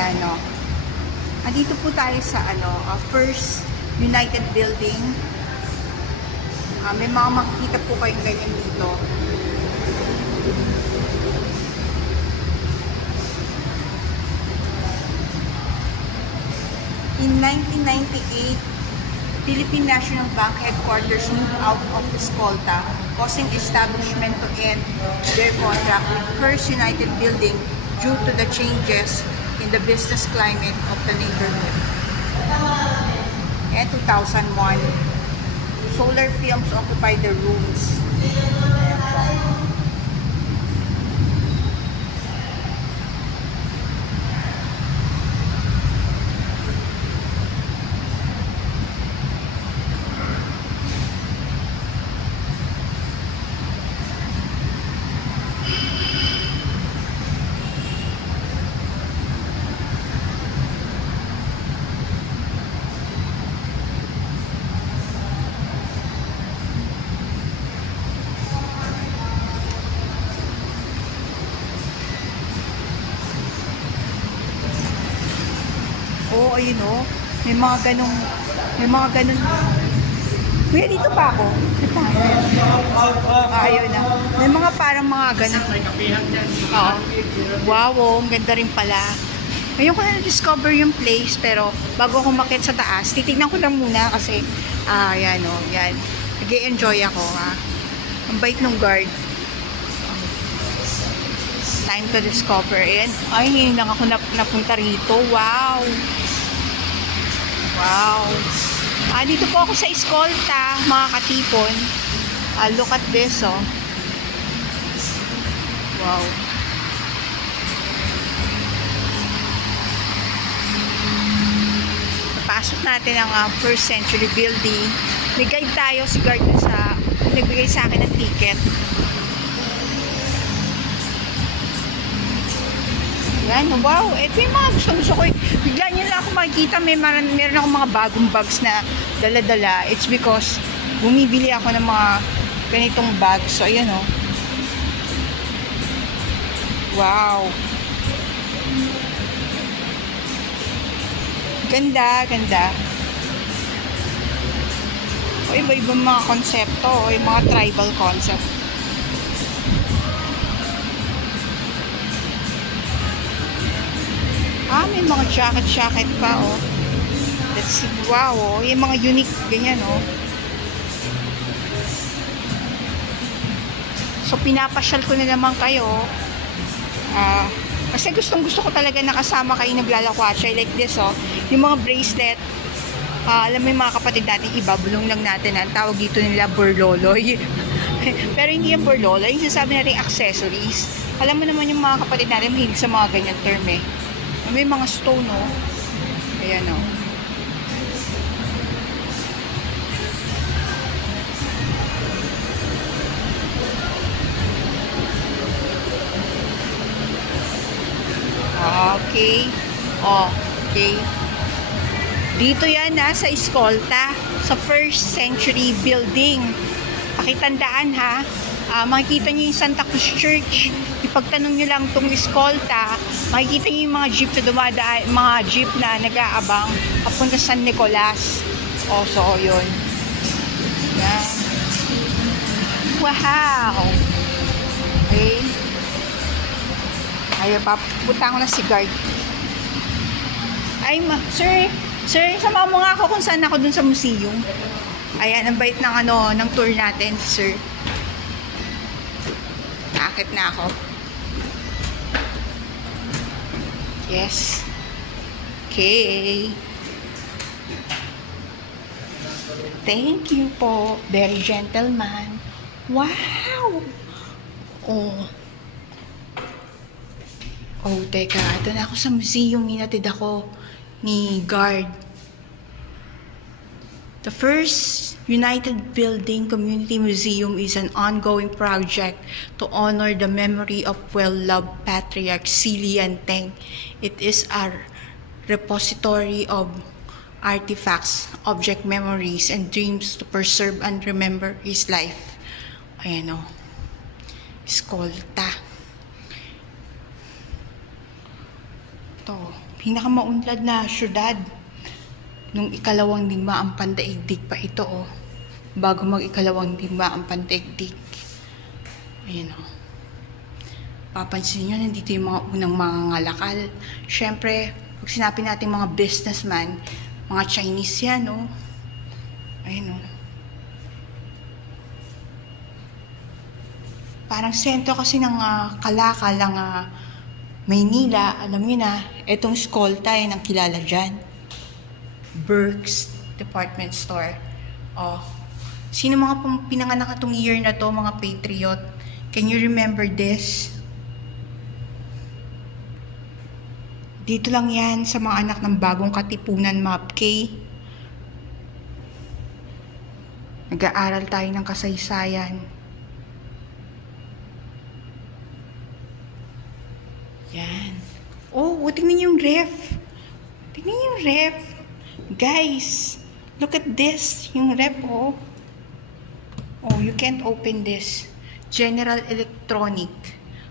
Ayan, no. Andito po tayo sa First United Building. May mga makikita po kayong ganyan dito. In 1998, Philippine National Bank headquarters moved out of Escolta, causing establishment to end their contract with First United Building due to the changes in the business climate of the neighborhood. And 2001, Solar Films occupied the rooms. Oo, ayun o. May mga ganun. Kuya, dito pa ako. Ayun na. May mga parang mga ganun. Oo. Wow, ang ganda rin pala. Ngayon ko na na-discover yung place, pero bago ako umakyat sa taas, titignan ko lang muna kasi, yan o, yan. Nag-i-enjoy ako, ha. Ang bait ng guard. Time to discover. Ayan. Ay, ngayon lang ako napunta rito. Wow! Wow! Dito po ako sa Escolta, mga katipon. Look at this, oh. Wow! Napasok natin ang First Century Building. May guide tayo, si guard na nagbigay sa akin ng ticket. Yan, wow, ito yung mga gusto ko. Bigla nyo lang ako makikita, meron akong mga bagong bags na dala-dala. It's because bumibili ako ng mga ganitong bags. So, ayan o. Wow. Ganda, ganda. O, iba-ibang mga konsepto. O, yung mga tribal concept. May mga jacket pa, oh. Let's see. Wow, oh. Yung mga unique, ganyan, oh. So, pinapasyal ko na naman kayo. Kasi gustong-gusto ko talaga nakasama kayo naglalakwatsa. Like this, oh. Yung mga bracelet. Alam mo yung mga kapatid natin, iba, bulong lang natin. Ang tawag dito nila, burloloy. Pero hindi yung burloloy. Yung sasabi natin, accessories. Alam mo naman yung mga kapatid natin, mahilig sa mga ganyan term, eh. May mga stone, no? Ayan, no? Okay. Okay. Dito yan, sa Escolta. Sa First Century Building. Pakitandaan, ha? Makikita nyo yung Santa Cruz Church. Ipagtanong nyo lang itong Escolta, makikita nyo yung mga jeep na dumadaan, mga jeep na nag-aabang papunta sa San Nicolas. So, yun. Yan. Wow! Okay. Ayaw, papunta ko na si guard. Ay, sir, sama mo nga ako kung saan ako dun sa museum. Ayan, ang bait ng ng tour natin, sir. Nakakit na ako. Yes. Okay. Thank you po. Very gentleman. Wow! Oh, teka. Ito na ako sa museum. Hinatid ako ni guard. The First United Building Community Museum is an ongoing project to honor the memory of well-loved Patriarch Silian Teng. It is a repository of artifacts, object memories, and dreams to preserve and remember his life. Ayan o. Escolta. To, pinakamaunlad na syudad nung ikalawang digmaang pandaigdig pa ito, oh. Bago mag-ikalawang digmaang pandaigdig. Ayan, oh. Papansin nyo, nandito yung mga unang mga ngalakal. Siyempre, pag sinabi natin mga businessman, mga Chinese yan, oh. Ayan, oh. Parang sentro kasi ng kalakal ng Maynila. Alam niyo na, etong Skolta ay nang kilala dyan. Burke's Department Store. Oh. Sino mga pinanganak itong year na to, mga patriot? Can you remember this? Dito lang yan sa mga anak ng bagong katipunan, MAPK. Nag-aaral tayo ng kasaysayan. Yan. Oh, tingnan niyo yung ref. Tingnan niyo yung ref. Guys, look at this. Yung ref, oh. Oh, you can't open this. General Electronic.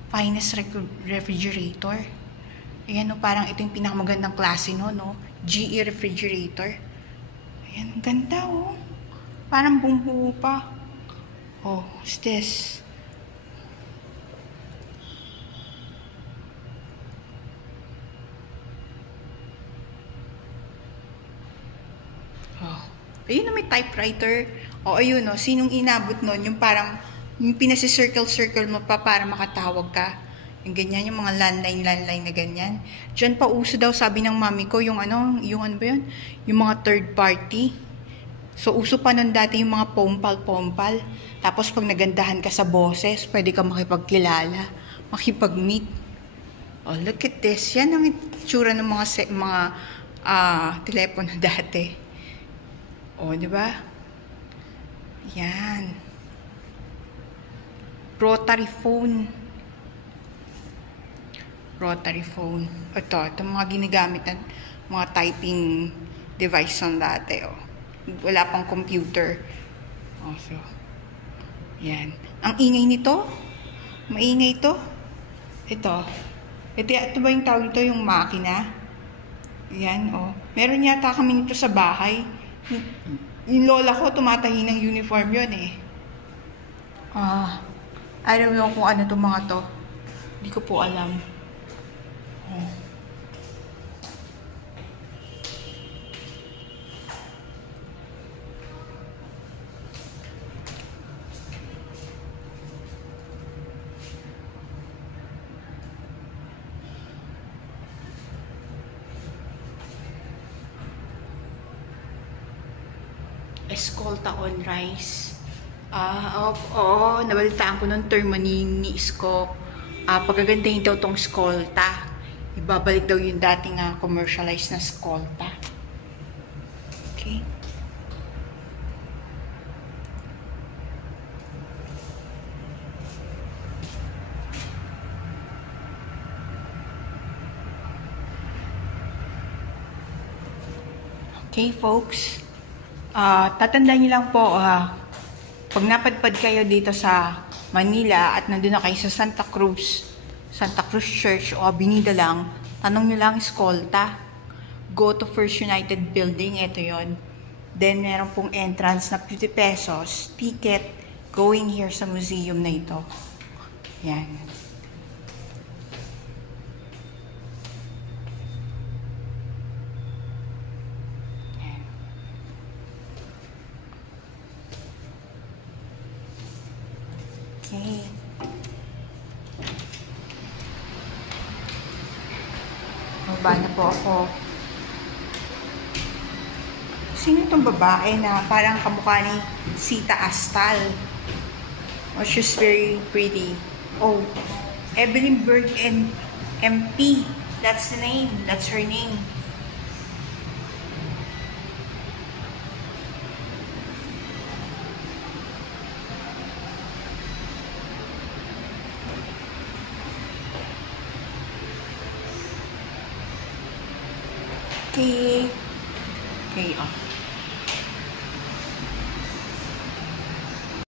Finest refrigerator. Ayan, no, parang ito yung pinakamagandang klase, no? GE refrigerator. Ayan, ganda, oh. Parang bumbuo pa. Oh, what's this? Oh. Ayun na, may typewriter. O, ayun, no, sinong inabot nun? Yung parang, yung pinasi-circle-circle mo pa para makatawag ka. Yung ganyan, yung mga landline na ganyan. Diyan pa uso daw, sabi ng mami ko, yung ano ba yun? Yung mga third party. So, uso pa nun dati yung mga pompal. Tapos, pag nagandahan ka sa boses, pwede ka makipagkilala, makipag-meet. Oh, look at this. Yan ang itsura ng mga telepono dati. Oh, di ba? Yan. Rotary phone. Ito mga ginagamit ng mga typing device ng dati, oh. Wala pang computer. Oh, so, yan. Ang ingay nito, maingay ito. Ito ba yung tawag ito, yung makina? Yan, oh. Meron yata kami nito sa bahay. Yung lola ko, tumatahi ng uniform yun, eh. I don't know kung ano itong mga to. Hindi ko po alam. Escolta on rice. Nabalitaan ko ng term ni Isko. Pagagandahin daw tong Escolta. Ibabalik daw yung dating commercialized na Escolta. Okay. Okay, folks. Tatandaan niyo lang po, pag napadpad kayo dito sa Manila at nandun na kayo sa Santa Cruz Church o Avenida lang, tanong niyo lang Escolta. Go to First United Building, ito yon. Then, meron pong entrance na 50 pesos, ticket, going here sa museum na ito. Yan. Okay. Mababa na po ako. Sino itong babae na parang kamukha ni Sita Astal? Oh, she's very pretty. Oh, Evelyn Berg and MP. That's the name. That's her name. Okay. Okay,